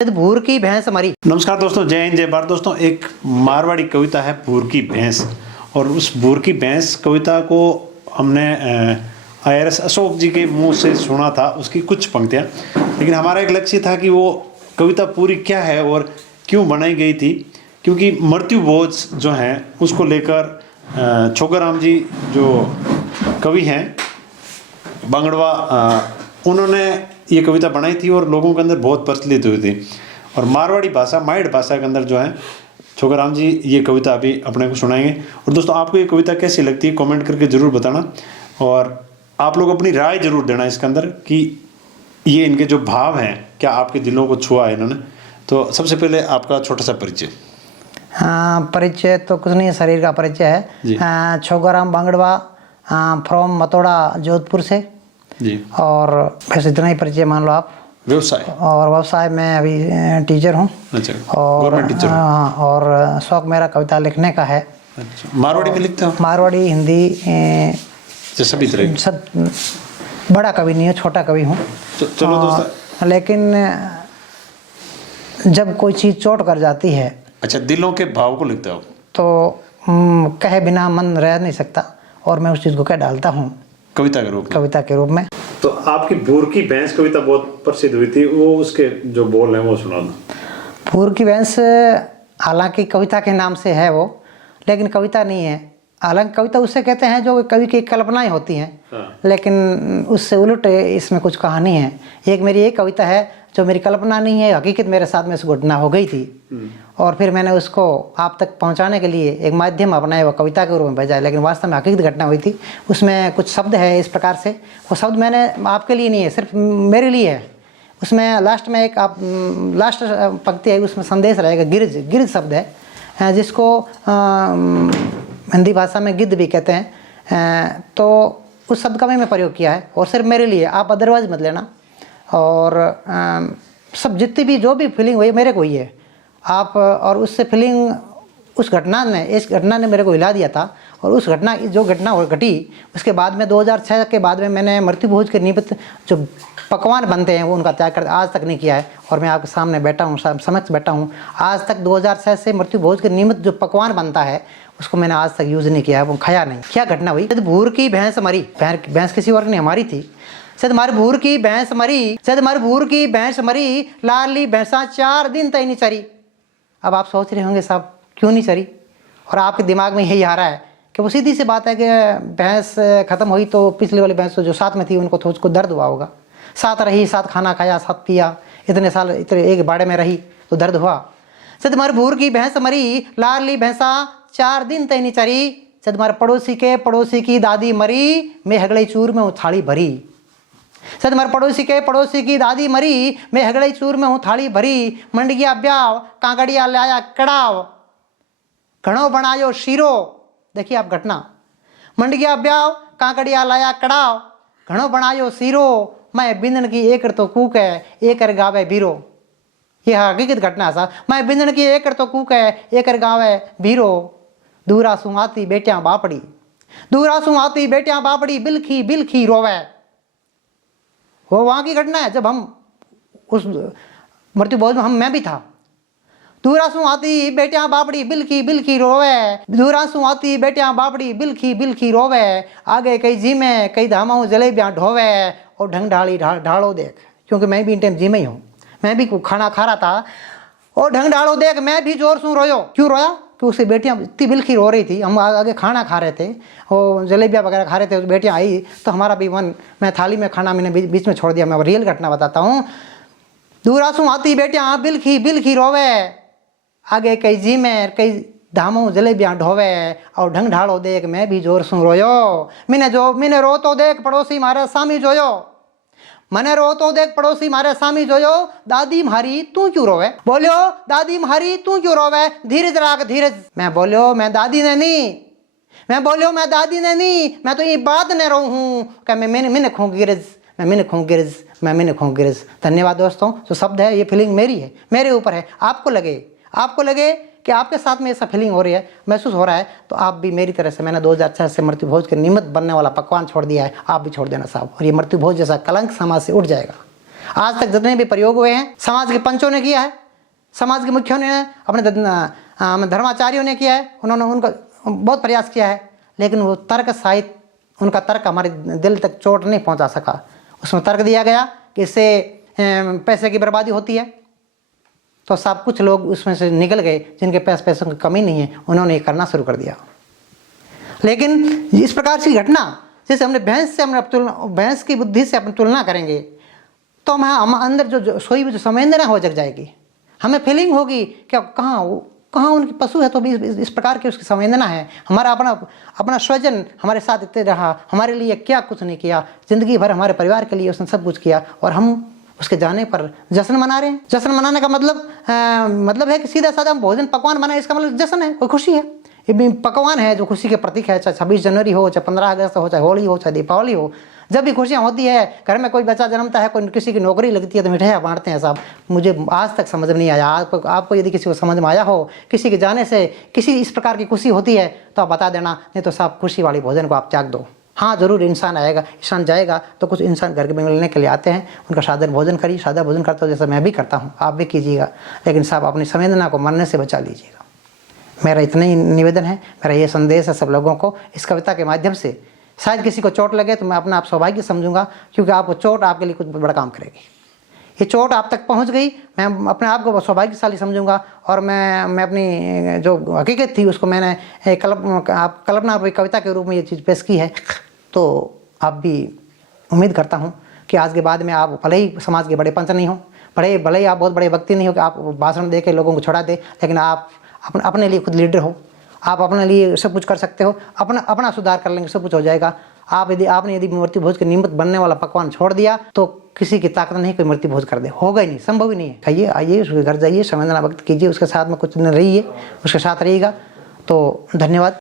भूर की भैंस मरी। नमस्कार दोस्तों, जय हिंद जय भारत। दोस्तों, एक मारवाड़ी कविता है भूर की भैंस, और उस भूर की भैंस कविता को हमने IRS अशोक जी के मुंह से सुना था, उसकी कुछ पंक्तियां। लेकिन हमारा एक लक्ष्य था कि वो कविता पूरी क्या है और क्यों बनाई गई थी, क्योंकि मृत्यु भोज जो है उसको लेकर छोगाराम जी जो कवि हैं बांगड़वा, उन्होंने ये कविता बनाई थी और लोगों के अंदर बहुत प्रचलित हुई थी। और मारवाड़ी भाषा, माइड भाषा के अंदर जो है छोगाराम जी ये कविता अभी अपने को सुनाएंगे। और दोस्तों, आपको ये कविता कैसी लगती है कमेंट करके ज़रूर बताना, और आप लोग अपनी राय ज़रूर देना इसके अंदर कि ये इनके जो भाव हैं क्या आपके दिलों को छुआ है इन्होंने। तो सबसे पहले आपका छोटा सा परिचय। हाँ, परिचय तो कुछ नहीं, शरीर का परिचय है। छोगाराम बांगड़वा, फ्रॉम मतोड़ा, जोधपुर से जी। और बस इतना ही परिचय मान लो आप। व्यवसाय और व्यवसाय में अभी टीचर हूँ। अच्छा, और गवर्नमेंट टीचर। हाँ, और शौक मेरा कविता लिखने का है। अच्छा, मारवाड़ी में लिखते हो? मारवाड़ी, हिंदी, सभी तरह सब। बड़ा कवि नहीं हूँ, छोटा कवि हूँ। चलो दोस्तों, लेकिन जब कोई चीज़ चोट कर जाती है, अच्छा, दिलों के भाव को लिखते हो तो कहे बिना मन रह नहीं सकता, और मैं उस चीज़ को कह डालता हूँ कविता के रूप में। तो आपकी भूर की भैंस कविता बहुत प्रसिद्ध हुई थी, वो उसके जो बोल हैं वो सुना दो। भूर की भैंस हालांकि कविता के नाम से है वो, लेकिन कविता नहीं है। हालांकि कविता उससे कहते हैं जो कवि की कल्पनाएं होती हैं। हाँ। लेकिन उससे उलट इसमें कुछ कहानी है। एक मेरी एक कविता है जो मेरी कल्पना नहीं है, हकीकत मेरे साथ में उस घटना हो गई थी, और फिर मैंने उसको आप तक पहुंचाने के लिए एक माध्यम अपनाया, वो कविता के रूप में भेजा। लेकिन वास्तव में हकीकत घटना हुई थी। उसमें कुछ शब्द है इस प्रकार से, वो शब्द मैंने आपके लिए नहीं है, सिर्फ मेरे लिए है। उसमें लास्ट में एक आप लास्ट पंक्ति है, उसमें संदेश रहेगा। गिरज, गिरज शब्द है जिसको हिंदी भाषा में गिद्ध भी कहते हैं। तो उस शब्द का भी मैं प्रयोग किया है, और सिर्फ मेरे लिए, आप अदरवाइज मत लेना। और सब जितनी भी जो भी फीलिंग हुई मेरे को ही है आप, और उससे फीलिंग उस घटना ने, इस घटना ने मेरे को हिला दिया था। और उस घटना, जो घटना घटी उसके बाद में 2006 के बाद में मैंने मृत्यु भोज के निमित्त जो पकवान बनते हैं वो उनका त्याग कर आज तक नहीं किया है। और मैं आपके सामने बैठा हूँ, समक्ष बैठा हूँ। आज तक 2006 से मृत्यु भोज के निमित्त जो पकवान बनता है उसको मैंने आज तक यूज़ नहीं किया है, वो खाया नहीं। क्या घटना हुई? भूर की भैंस मरी। भैंस किसी और नहीं, हमारी थी। सद मार भूर की भैंस मरी, सद मार भूर की भैंस मरी, लाली भैंसा 4 दिन तक नहीं चरी। अब आप सोच रहे होंगे साहब क्यों नहीं चरी, और आपके दिमाग में यही आ रहा है कि वो सीधी सी बात है कि भैंस ख़त्म हुई तो पिछले वाली भैंस जो साथ में थी उनको तो उसको दर्द हुआ होगा। साथ रही, साथ खाना खाया, साथ पिया, इतने साल इतने एक बाड़े में रही तो दर्द हुआ। सदमार भूर की भैंस मरी, लाली भैंसा 4 दिन तक नहीं चरी। सदमार पड़ोसी की दादी मरी, मैं हगड़ई चूर में हूँ थाली भरी। सदमार पड़ोसी की दादी मरी, मैं हगड़ई चूर में हूँ थाली भरी। मंडगिया ब्याव, कांकड़िया लाया कड़ाव, घणो बनायो शीरो। देखिए आप घटना, मंडगिया ब्याव, कांकड़िया लाया कड़ाव, घणो बनायो शीरो। मैं बिंदन की एक तो कूक है, एक गावे बीरो। यह हकीकत घटना है साहब। मैं बिंदन की एक तो कूक है, एक गावे बीरो। दूरा सुहाती बेटियां बापड़ी, दूरा सुहाती बेटियां बापड़ी, बिलखी बिलखी रोवे। वो वहाँ की घटना है जब हम उस मृत्यु भोज में मैं भी था। दूरा सुहाती बेटियां बापड़ी, बिलखी बिलखी रोवे। दूरा सुहाती बेटियां बापड़ी, बिलखी बिलखी रोवे। आगे कई जीमे कई धामाओं जलेबियां ढोवे, और ढंग ढाली ढालो देख। क्योंकि मैं भी इन टाइम जी में ही हूँ, मैं भी खाना खा रहा था। और ढंग ढालो देख, मैं भी जोर से रोयो। क्यों रोया? कि उसकी बेटियां इतनी बिलखी रो रही थी। हम आगे खाना खा रहे थे, वो जलेबियाँ वगैरह खा रहे थे, बेटियां आई तो हमारा भी मन, मैं थाली में खाना मैंने बीच में छोड़ दिया। मैं रियल घटना बताता हूँ। दूरासू आती बेटियां बिलखी बिलखी रोवे, आगे कई जी में कई धामों जलेबियां ढोवे, और ढंग ढालो देख, मैं भी जोर से रोयो। मैंने रो तो देख पड़ोसी मारे सामी जोयो, मने रो तो देख पड़ोसी मारे सामी जोयो। दादी म्हारी तू क्यों रोवे? बोलियो दादी म्हारी तू क्यों रोवे? धीरज राख धीरज। मैं बोलियो मैं दादी ने नहीं, मैं बोलियो मैं दादी ने नहीं, मैं तो ये बात ने रो हूँ कि मैंने खो गिरज, मैंने खो गिरज, मैंने खो गिरज। धन्यवाद दोस्तों। जो शब्द है ये फीलिंग मेरी है, मेरे ऊपर है। आपको लगे कि आपके साथ में ऐसा फीलिंग हो रही है, महसूस हो रहा है, तो आप भी मेरी तरह से, मैंने 2006 से मृत्यु भोज के निमित्त बनने वाला पकवान छोड़ दिया है, आप भी छोड़ देना साहब। और ये मृत्यु भोज जैसा कलंक समाज से उठ जाएगा। आज तक जितने भी प्रयोग हुए हैं समाज के पंचों ने किया है, समाज के मुखियों ने, अपने धर्माचार्यों ने किया है, उन्होंने उनका बहुत प्रयास किया है, लेकिन वो तर्क साहित्य, उनका तर्क हमारे दिल तक चोट नहीं पहुंचा सका। उसमें तर्क दिया गया कि इससे पैसे की बर्बादी होती है, तो सब कुछ लोग उसमें से निकल गए जिनके पास पैसों की कमी नहीं है, उन्होंने ये करना शुरू कर दिया। लेकिन इस प्रकार की घटना, जैसे हमने भैंस से हमने भैंस की बुद्धि से अपनी तुलना करेंगे तो हम अंदर जो सोई हुई जो संवेदना हो जग जाएगी, हमें फीलिंग होगी कि कहाँ उनकी पशु है तो भी इस प्रकार की उसकी संवेदना है। हमारा अपना स्वजन हमारे साथ इतने रहा, हमारे लिए क्या कुछ नहीं किया, जिंदगी भर हमारे परिवार के लिए उसने सब कुछ किया, और हम उसके जाने पर जश्न मना रहे हैं। जश्न मनाने का मतलब है कि सीधा साधा हम भोजन पकवान बनाए, इसका मतलब जश्न है, कोई खुशी है। ये भी पकवान है जो खुशी के प्रतीक है, चाहे 26 जनवरी हो, चाहे 15 अगस्त हो, चाहे होली हो, चाहे दीपावली हो। जब भी खुशियाँ होती है, घर में कोई बच्चा जन्मता है, कोई किसी की नौकरी लगती है तो मिठाइयाँ बांटते हैं साहब। मुझे आज तक समझ में नहीं आया, आपको यदि किसी को समझ में आया हो, किसी के जाने से किसी इस प्रकार की खुशी होती है तो आप बता देना, नहीं तो साहब खुशी वाली भोजन को आप त्याग दो। हाँ ज़रूर इंसान आएगा, इंसान जाएगा, तो कुछ इंसान घर के मिलने के लिए आते हैं, उनका सादर भोजन करिए, सादा भोजन करता हूँ जैसे मैं भी करता हूँ, आप भी कीजिएगा, लेकिन साहब अपनी संवेदना को मरने से बचा लीजिएगा। मेरा इतना ही निवेदन है, मेरा ये संदेश है सब लोगों को इस कविता के माध्यम से। शायद किसी को चोट लगे तो मैं अपना आप सौभाग्य समझूंगा, क्योंकि आपको चोट आपके लिए कुछ बड़ा काम करेगी। ये चोट आप तक पहुंच गई, मैं अपने आप को सौभाग्यशाली समझूंगा, और मैं अपनी जो हकीकत थी उसको मैंने कल्पना रूपी कविता के रूप में ये चीज़ पेश की है। तो आप भी उम्मीद करता हूँ कि आज के बाद में आप भले ही समाज के बड़े पंच नहीं हो, भले ही आप बहुत बड़े व्यक्ति नहीं हो कि आप भाषण दे के लोगों को छोड़ा दे, लेकिन आप अपने लिए खुद लीडर हो, आप अपने लिए सब कुछ कर सकते हो, अपना सुधार कर लेंगे, सब कुछ हो जाएगा। आपने यदि मूर्ति भोज के निमित्त बनने वाला पकवान छोड़ दिया तो किसी की ताकत नहीं कोई मूर्ति भोज कर दे, होगा ही नहीं, संभव ही नहीं है। खाइए, आइए, उसके घर जाइए, संवेदना व्यक्त कीजिए, उसके साथ में कुछ दिन रहिए, उसके साथ रहिएगा। तो धन्यवाद।